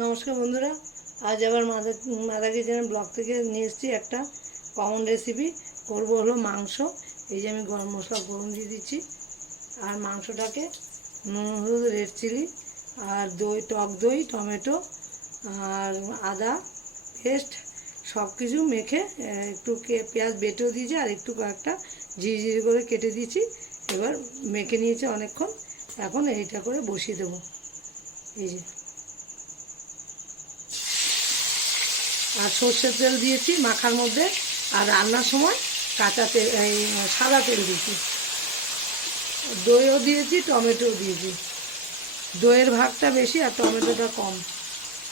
নমস্কার বন্ধুরা, আজ আবার মাদা মাদা কিচেনের ব্লগ থেকে নিয়ে এসেছি একটা কমন রেসিপি করব হলো মাংস। এই যে আমি গরম মশলা গরম দিয়ে দিচ্ছি। আর মাংসটাকে নুন, হলুদ, রেড চিলি আর দই, টক দই, টমেটো আর আদা পেস্ট সব কিছু মেখে একটু পেঁয়াজ বেটেও দিয়েছি আর একটু কয়েকটা ঝিরি ঝিরি করে কেটে দিয়েছি। এবার মেখে নিয়েছে অনেকক্ষণ। এখন এইটা করে বসিয়ে দেবো। এই যে। আর সর্ষের তেল দিয়েছি মাখার মধ্যে আর রান্নার সময় কাঁচা তেল, এই, সাদা তেল দিয়েছি। দইও দিয়েছি, টমেটোও দিয়েছি। দইয়ের ভাগটা বেশি আর টমেটোটা কম।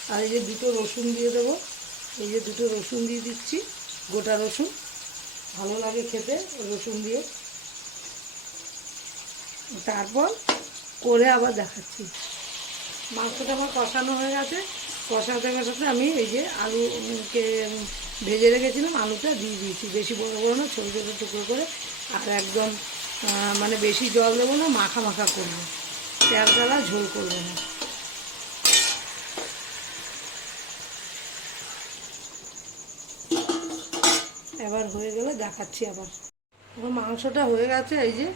আর এই যে দুটো রসুন দিয়ে দেবো, এই যে দুটো রসুন দিয়ে দিচ্ছি, গোটা রসুন। ভালো লাগে খেতে রসুন দিয়ে। তারপর করে আবার দেখাচ্ছি। মাংসটা আমার কষানো হয়ে গেছে। কষাতে সাথে আমি এই যে আলুকে ভেজে রেখেছিলাম, আলুটা দিয়ে দিয়েছি। বেশি বড় বড় না, ছোটো ছোটো টুকরো করে। আর একদম মানে বেশি জল দেবো না, মাখা মাখা করব। তেলতলা ঝোল করব না। এবার হয়ে গেলে দেখাচ্ছি আবার। মাংসটা হয়ে গেছে, এই যে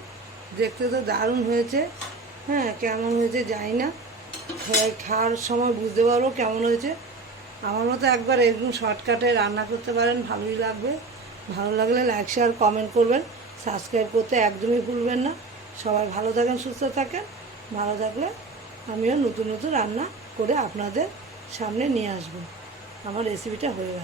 দেখতে তো দারুণ হয়েছে। হ্যাঁ কেমন হয়েছে জানি না। খাওয়ার সময় বুঝতে পারব কেমন হয়েছে। আমার মতো একবার এরকম শর্টকাটে রান্না করতে পারেন, ভালোই লাগবে। ভালো লাগলে লাইক শেয়ার কমেন্ট করবেন। সাবস্ক্রাইব করতে একদমই ভুলবেন না। সবাই ভালো থাকেন, সুস্থ থাকেন। ভালো থাকলে আমিও নতুন নতুন রান্না করে আপনাদের সামনে নিয়ে আসব। আমার রেসিপিটা হয়ে গেছে।